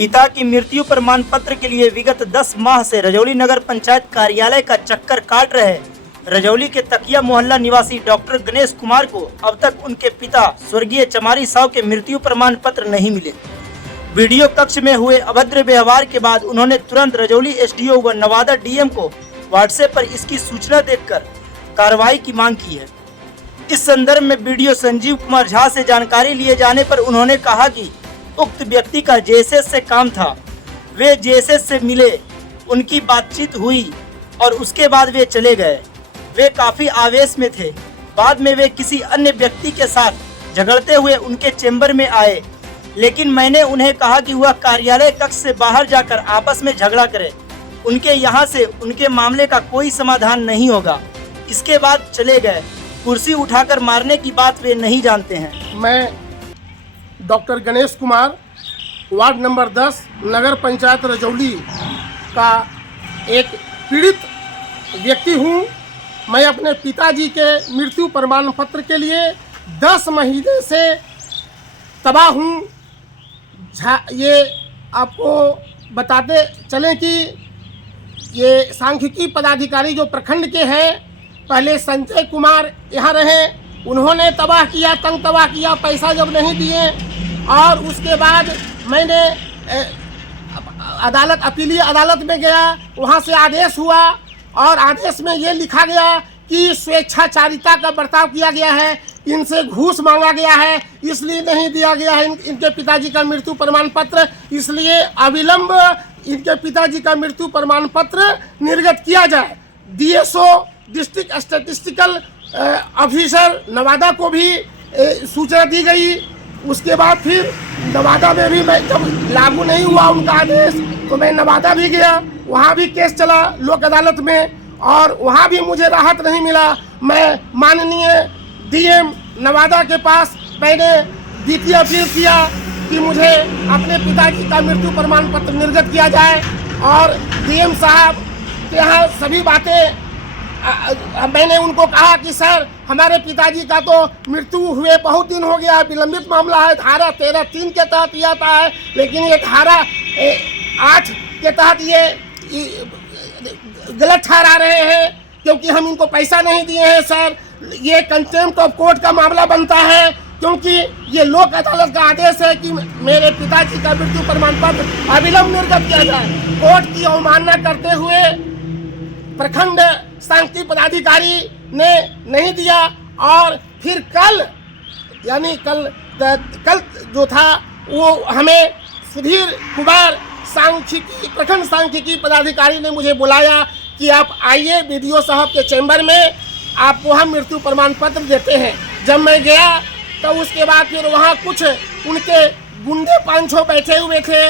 पिता की मृत्यु प्रमाण पत्र के लिए विगत 10 माह से रजौली नगर पंचायत कार्यालय का चक्कर काट रहे रजौली के तकिया मोहल्ला निवासी डॉक्टर गणेश कुमार को अब तक उनके पिता स्वर्गीय चमारी साव के मृत्यु प्रमाण पत्र नहीं मिले। वीडियो कक्ष में हुए अभद्र व्यवहार के बाद उन्होंने तुरंत रजौली एसडीओ व नवादा डीएम को व्हाट्सएप पर इसकी सूचना देकर कार्रवाई की मांग की है। इस संदर्भ में वीडियो संजीव कुमार झा से जानकारी लिए जाने पर उन्होंने कहा कि उक्त व्यक्ति का जेएसएस से काम था, वे जेएसएस से मिले, उनकी बातचीत हुई और उसके बाद वे चले गए। वे काफी आवेश में थे। बाद में वे किसी अन्य व्यक्ति के साथ झगड़ते हुए उनके चेंबर में आए, लेकिन मैंने उन्हें कहा कि वह कार्यालय कक्ष से बाहर जाकर आपस में झगड़ा करें। उनके यहाँ से उनके मामले का कोई समाधान नहीं होगा। इसके बाद चले गए। कुर्सी उठाकर मारने की बात वे नहीं जानते हैं। मैं doctor Ganesh Kumar, ward number 10, नगर पंचायत रजौली का एक पीड़ित व्यक्ति हूँ। मैं अपने पिताजी के मृत्यु प्रमाण पत्र के लिए 10 महीने से तबाह हूँ। ये आपको बताते चलें कि ये सांख्यिकी पदाधिकारी जो प्रखंड के हैं, पहले संजय कुमार यहाँ रहे, उन्होंने तबाह किया, तंग तबाह किया, पैसा जब नहीं दिए। और उसके बाद मैंने अपीलीय अदालत में गया, वहाँ से आदेश हुआ और आदेश में ये लिखा गया कि स्वेच्छाचारिता का बर्ताव किया गया है, इनसे घूस मांगा गया है, इसलिए नहीं दिया गया है इनके पिताजी का मृत्यु प्रमाण पत्र। इसलिए अविलंब इनके पिताजी का मृत्यु प्रमाण पत्र निर्गत किया जाए। DSO district statistical officer Nawada को भी सूचना दी गई। उसके बाद फिर नवादा में भी मैं जब लागू नहीं हुआ उनका आदेश, तो मैं नवादा भी गया, वहाँ भी केस चला लोक अदालत में और वहाँ भी मुझे राहत नहीं मिला। मैं माननीय डीएम नवादा के पास मैंने द्वितीय अपील किया कि मुझे अपने पिताजी का मृत्यु प्रमाण पत्र निर्गत किया जाए और डीएम साहब के यहाँ सभी बातें मैंने उनको कहा कि सर, हमारे पिताजी का तो मृत्यु हुए बहुत दिन हो गया, विलंबित मामला है, धारा 13(3) के तहत ये आता है, लेकिन ये धारा 8 के तहत ये गलत ठहरा रहे हैं क्योंकि हम इनको पैसा नहीं दिए हैं। सर, ये कंटेम्प्ट ऑफ कोर्ट का मामला बनता है क्योंकि ये लोक अदालत का आदेश है कि मेरे पिताजी का मृत्यु प्रमाण पत्र अविलंब निर्गत किया जाए। कोर्ट की अवमानना करते हुए प्रखंड सांख्यिकी पदाधिकारी ने नहीं दिया और फिर कल जो था वो हमें सुधीर कुमार प्रखंड सांख्यिकी पदाधिकारी ने मुझे बुलाया कि आप आइए बीडीओ साहब के चैम्बर में, आपको हम मृत्यु प्रमाण पत्र देते हैं। जब मैं गया तो उसके बाद फिर वहाँ कुछ उनके गुंडे 5-6 बैठे हुए थे।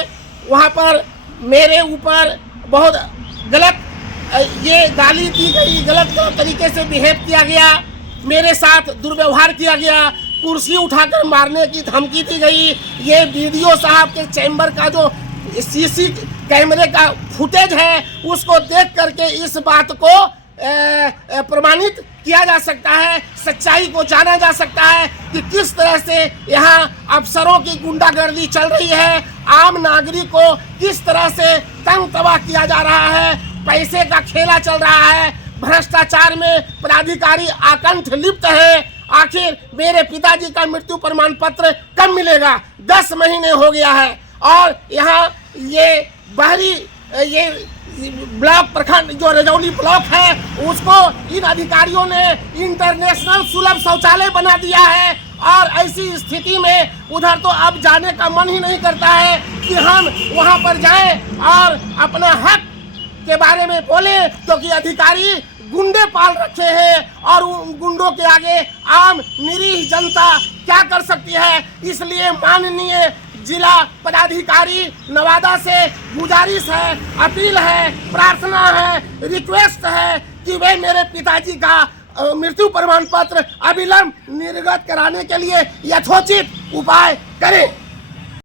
वहाँ पर मेरे ऊपर बहुत गलत ये गाली दी गई, गलत तरीके से बिहेव किया गया, मेरे साथ दुर्व्यवहार किया गया, कुर्सी उठाकर मारने की धमकी दी गई। ये बीडीओ साहब के चैम्बर का जो सीसी कैमरे का फुटेज है उसको देख करके इस बात को प्रमाणित किया जा सकता है, सच्चाई को जाना जा सकता है कि किस तरह से यहाँ अफसरों की गुंडागर्दी चल रही है, आम नागरिक को किस तरह से तंग तबाह किया जा रहा है, पैसे का खेला चल रहा है, भ्रष्टाचार में पदाधिकारी आकंठ लिप्त है। आखिर मेरे पिताजी का मृत्यु प्रमाण पत्र कब मिलेगा? 10 महीने हो गया है और यहाँ ये बाहरी ये ब्लॉक प्रखंड जो रजौली ब्लॉक है उसको इन अधिकारियों ने इंटरनेशनल सुलभ शौचालय बना दिया है। और ऐसी स्थिति में उधर तो अब जाने का मन ही नहीं करता है कि हम वहाँ पर जाएं और अपना हक के बारे में बोले, क्योंकि अधिकारी गुंडे पाल रखे हैं और उन गुंडों के आगे आम निरीह जनता क्या कर सकती है। इसलिए माननीय जिला पदाधिकारी नवादा से गुजारिश है, अपील है, प्रार्थना है, रिक्वेस्ट है कि वे मेरे पिताजी का मृत्यु प्रमाण पत्र अविलंब निर्गत कराने के लिए यथोचित उपाय करें।